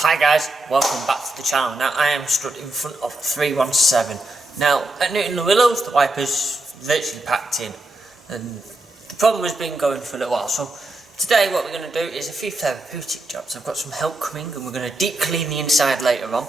Hi guys, welcome back to the channel. Now I am stood in front of 317. Now at Newton the Willows the wiper's virtually packed in and the problem has been going for a little while. So today what we're going to do is a few therapeutic jobs. I've got some help coming and we're going to deep clean the inside later on.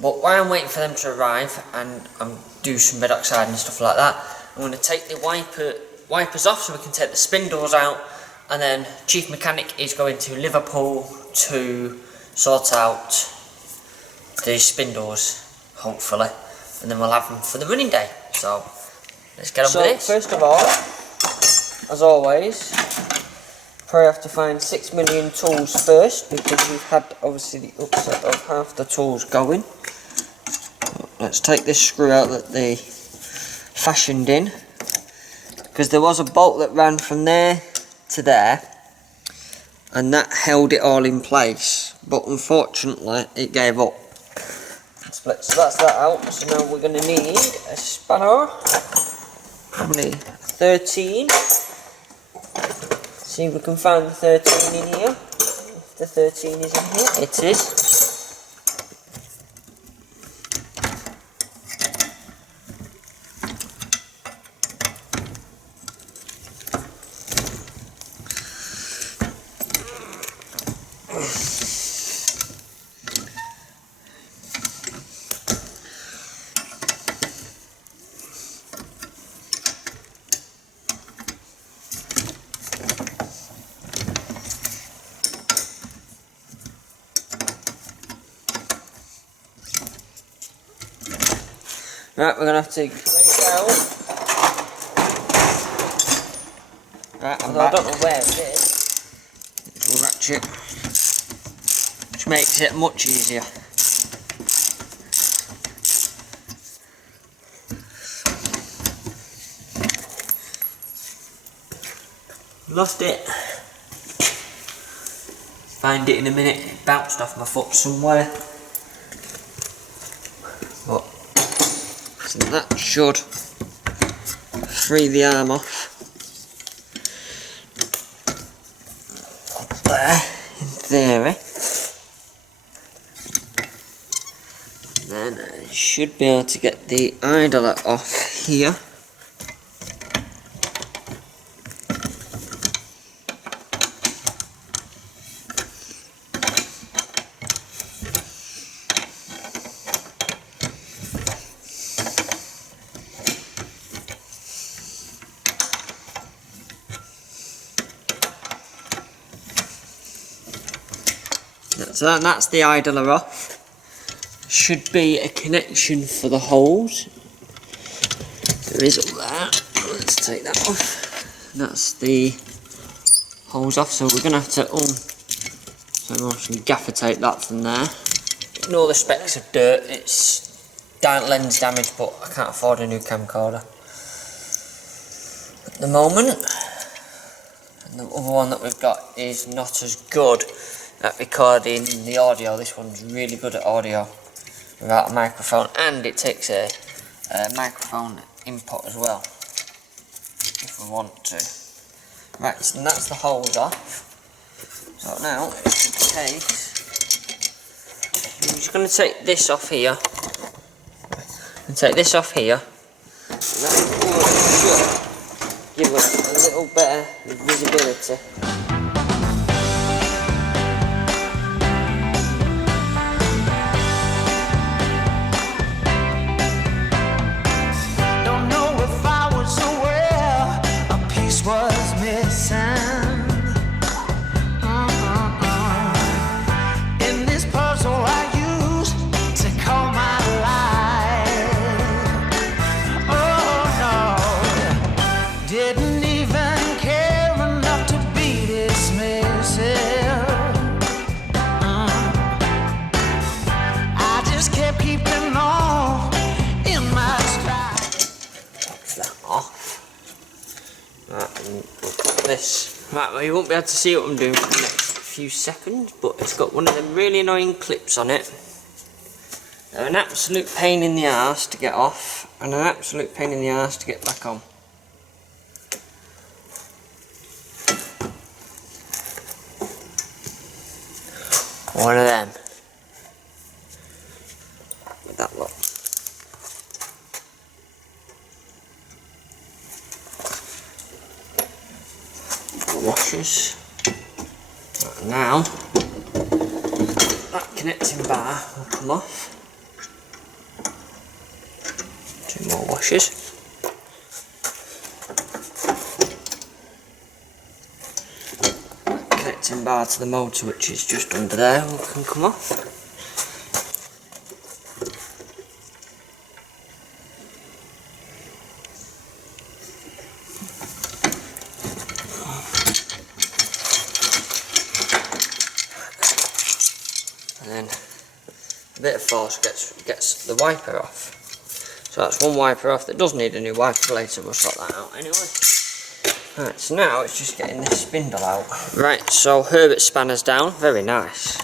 But while I'm waiting for them to arrive and do some red oxide and stuff like that, I'm going to take the wipers off so we can take the spindles out, and then Chief Mechanic is going to Liverpool to sort out the spindles, hopefully, and then we'll have them for the running day. So let's get on with this. First of all, as always, probably have to find 6 million tools first, because we've had obviously the upset of half the tools going. Let's take this screw out that they fashioned in, because there was a bolt that ran from there to there and that held it all in place, but unfortunately it gave up. Split. So that's that out. So now we're going to need a spanner, probably 13. See if we can find the 13 in here. If the 13 is in here, it is. Right, we're going to have to get it down. Right, I don't know where it is. Little ratchet, which makes it much easier. Lost it. Find it in a minute. It bounced off my foot somewhere. But so that should free the arm off. There, in theory. Then I should be able to get the idler off here. So that's the idler off. Should be a connection for the hose. There is up there. Let's take that off. That's the hose off. So we're going to have to gaffer tape that from there. Ignore the specks of dirt. It's lens damage, but I can't afford a new camcorder at the moment. And the other one that we've got is not as good at recording the audio. This one's really good at audio without a microphone, and it takes a microphone input as well if we want to. Right, so that's the hose off. So now it's the case. I'm just going to take this off here and take this off here, and that should give us a little better visibility. Right, well, you won't be able to see what I'm doing for the next few seconds, but it's got one of them really annoying clips on it. They're an absolute pain in the arse to get off, and an absolute pain in the arse to get back on. One of them. that look. Washers. Right, now that connecting bar will come off. 2 more washers. Connecting bar to the motor, which is just under there, can come off. And then a bit of force gets the wiper off. So that's one wiper off. That does need a new wiper blade, so we'll sort that out anyway. Right, so now it's just getting this spindle out. Right, so Herbert spanners down, very nice.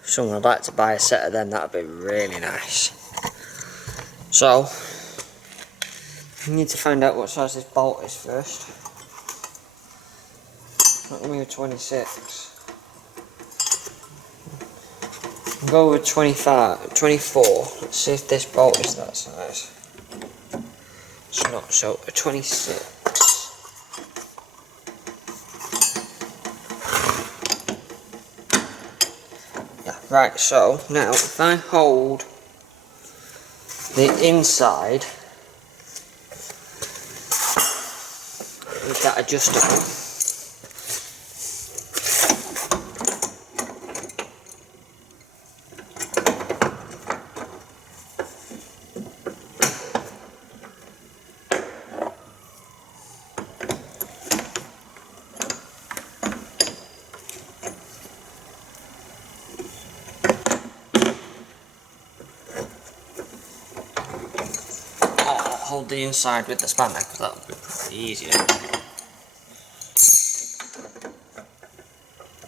If someone would like to buy a set of them, that would be really nice. So, we need to find out what size this bolt is first. Not going to be 26. I'll go with 25, 24. Let's see if this bolt is that size. It's not, so a 26. Yeah, right, so now if I hold the inside with that adjustable, hold the inside with the spanner because that would be probably easier.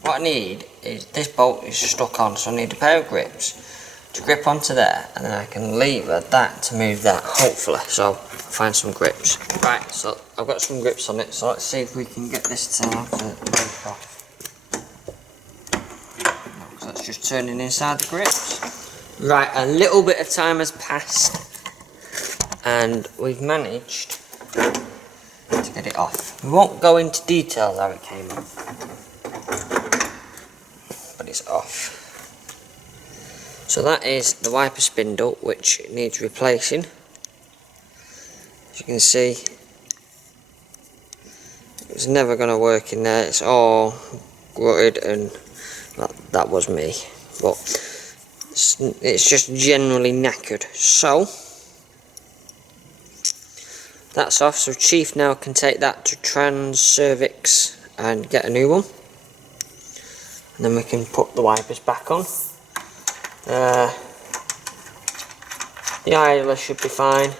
What I need is, this bolt is stuck on, so I need a pair of grips to grip onto there, and then I can lever that to move that, hopefully. So I'll find some grips. Right, so I've got some grips on it, so let's see if we can get this to break off. No, that's just turning inside the grips. Right, a little bit of time has passed, and we've managed to get it off. We won't go into detail how it came off, but it's off. So that is the wiper spindle, which needs replacing. As you can see, it's never going to work in there. It's all gutted, and that was me, but it's just generally knackered. So that's off, so Chief now can take that to Trans Cervix and get a new one. And then we can put the wipers back on. The idler should be fine.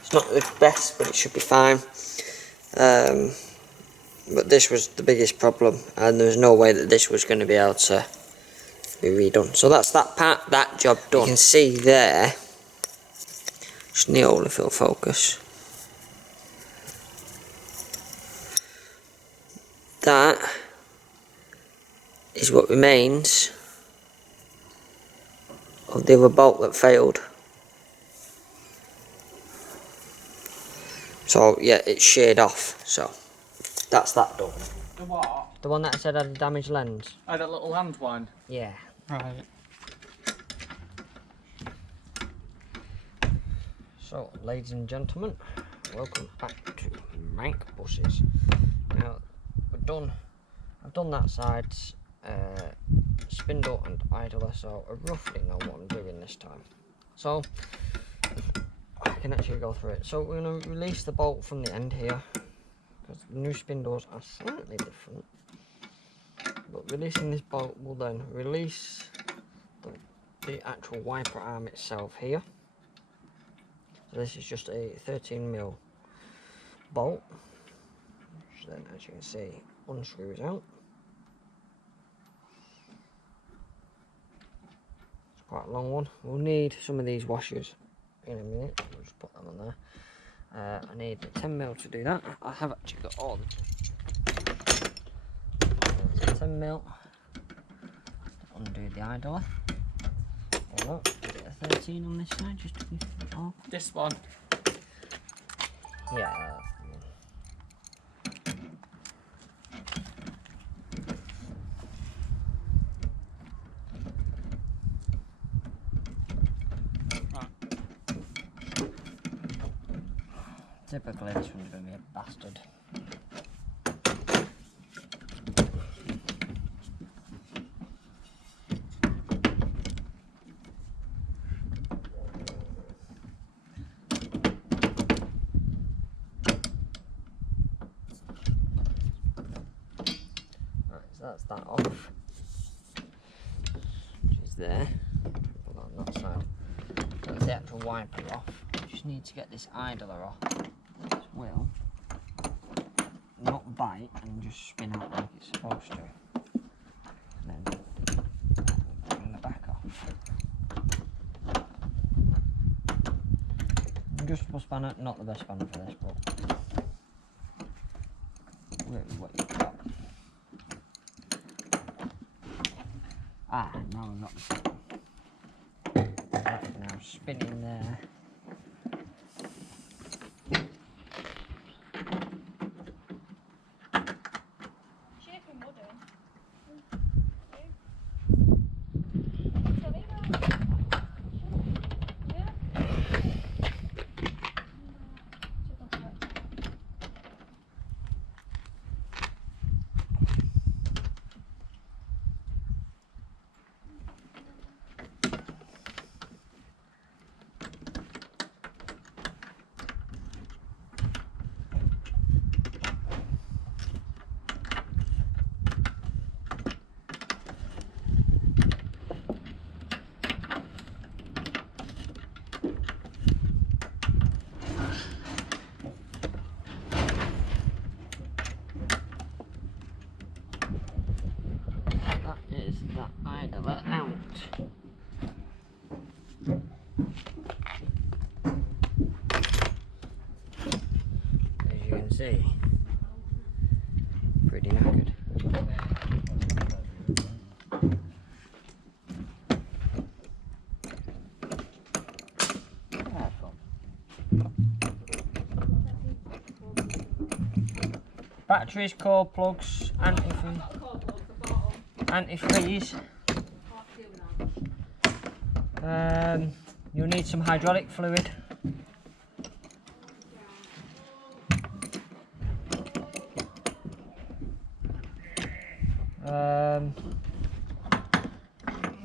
It's not the best, but it should be fine. But this was the biggest problem, and there was no way that this was going to be able to be redone. So that's that part, that job done. You can see there, just need all if it'll focus. That is what remains of the other bolt that failed. So yeah, it's sheared off, so that's that done. The what? The one that I said had a damaged lens? Oh, that little hand one? Yeah. Right. So, ladies and gentlemen, welcome back to Mancbuses. Now, I've done that side's spindle and idler, so I roughly know what I'm doing this time. So, I can actually go through it. So, we're going to release the bolt from the end here, because the new spindles are slightly different. But releasing this bolt will then release the actual wiper arm itself here. So this is just a 13mm bolt, which then, as you can see, unscrews out. It's quite a long one. We'll need some of these washers in a minute. We'll just put them on there. I need 10mm to do that. I have actually got all the 10mm. Undo the idler. Or not, give it a 13 on this side, just to be awkward. This one. Yeah, that's typically this one's going to be a bastard. Right, so that's that off. Which is there. Put that on that side. That's the actual wiper off. Just need to get this idler off. This will not bite and just spin out like it's supposed to. And then bring the back off. Adjustable spanner, not the best spanner for this, but really what you've got. Ah, now we've got the setting. That is now spinning there. That idler out. As you can see, pretty knackered. Batteries, cord plugs, antifreeze. You'll need some hydraulic fluid.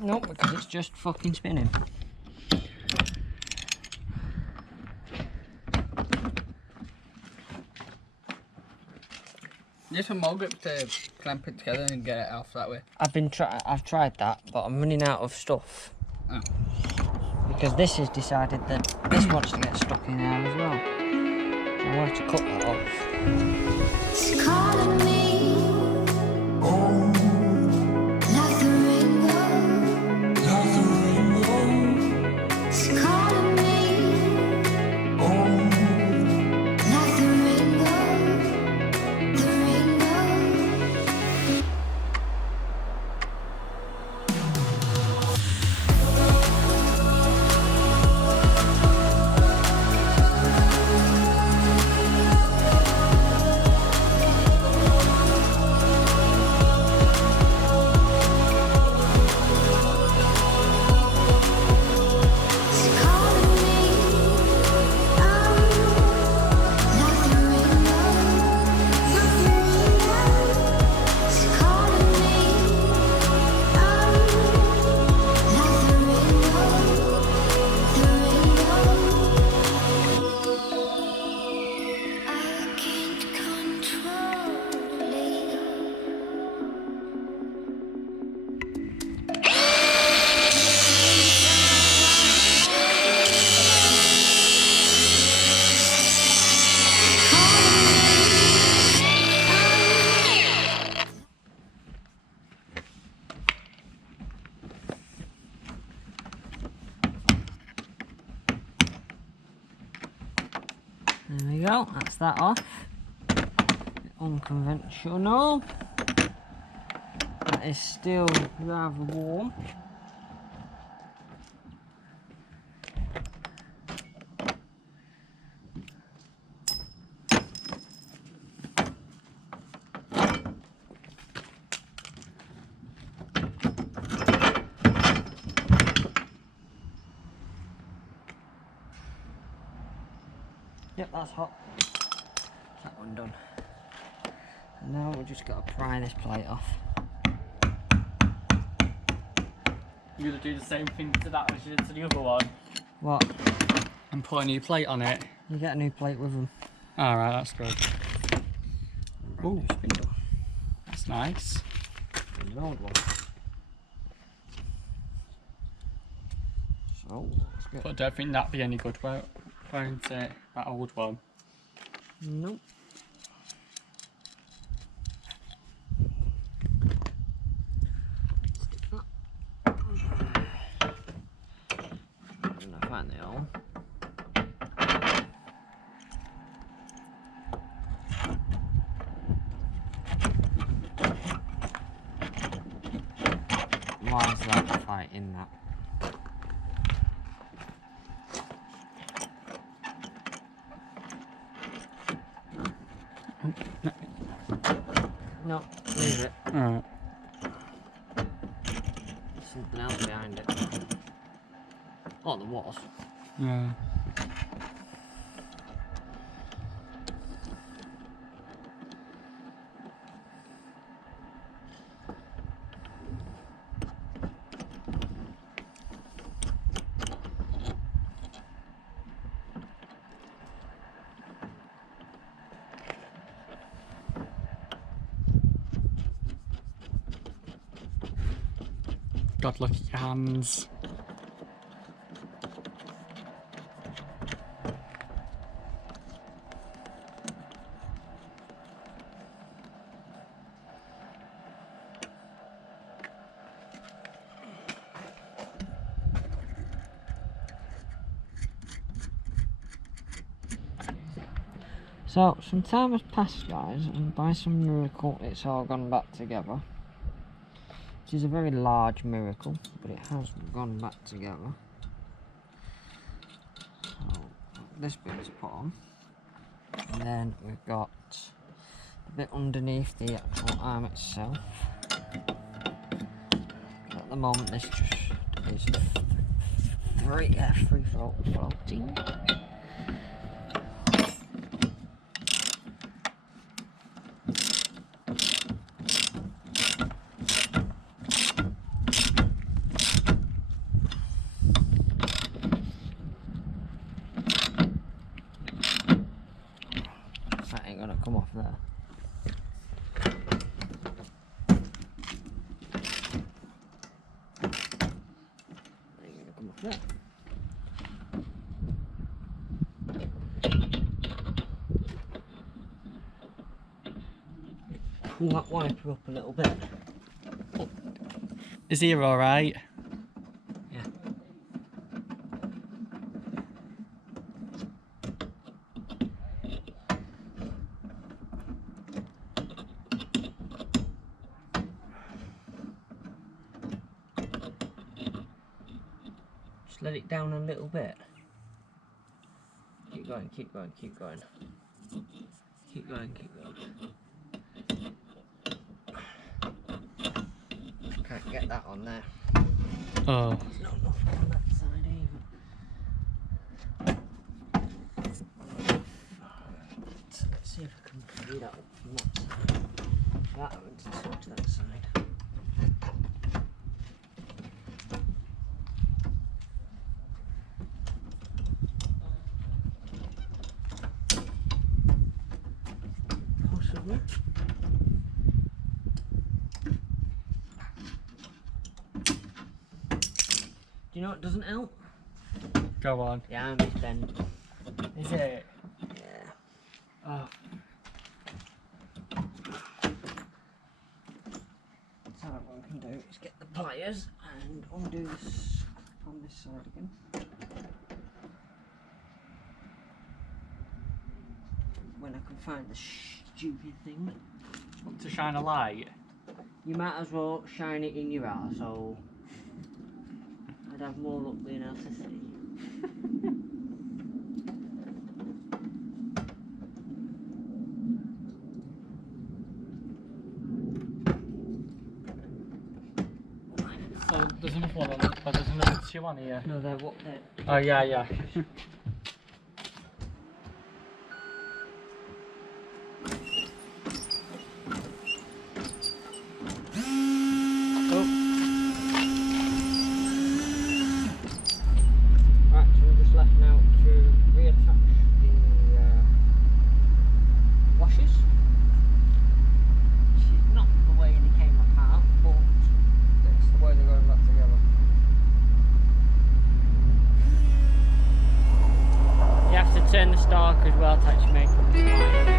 Nope, because it's just fucking spinning. Need some more grip to clamp it together and get it off that way. I've tried that, but I'm running out of stuff. Oh. Because this has decided that this wants to get stuck in there as well. So I want to cut that off. It's calling me, like the rainbow. It's calling me, like the rainbow. The rainbow. There we go, that's that off. Unconventional. That is still rather warm. Yep, that's hot. That one done. And now we've just got to pry this plate off. You're gonna do the same thing to that as you did to the other one. What? And put a new plate on it. You get a new plate with them. Alright, that's good. Ooh, spindle. That's nice. There's an old one. So, let's get... But I don't think that'd be any good, won't it? That old one. Nope. Stick that. I'm gonna find the old. Why is that fight in that? No, leave it. Alright. There's something else behind it. Oh, there was. Yeah. God, look at your hands. So, some time has passed, guys, and by some miracle it's all gone back together. Which is a very large miracle, but it has gone back together. So, this bit is put on. And then we've got a bit underneath the actual arm itself. At the moment this just is free floating. That ain't gonna come off there. Ain't gonna come off there. Pull that wiper up a little bit. Is he alright? Yeah. Just let it down a little bit. Keep going, keep going, keep going. Keep going, keep going. Can't get that on there. Oh. There's not enough on that side either. Let's see if I can free that up from that side. That having to touch that side. Possibly. Do you know what doesn't help? Go on. The arm is bent. Is it? Yeah. Oh. So what we can do is get the pliers and undo this on this side again. When I can find the stupid thing. To shine a light? You might as well shine it in your arsehole. I'd have more luck being able to see. So there's another one on, oh, there's another two on here. No, they're what they're. Oh yeah, yeah. dark as well to actually make them light.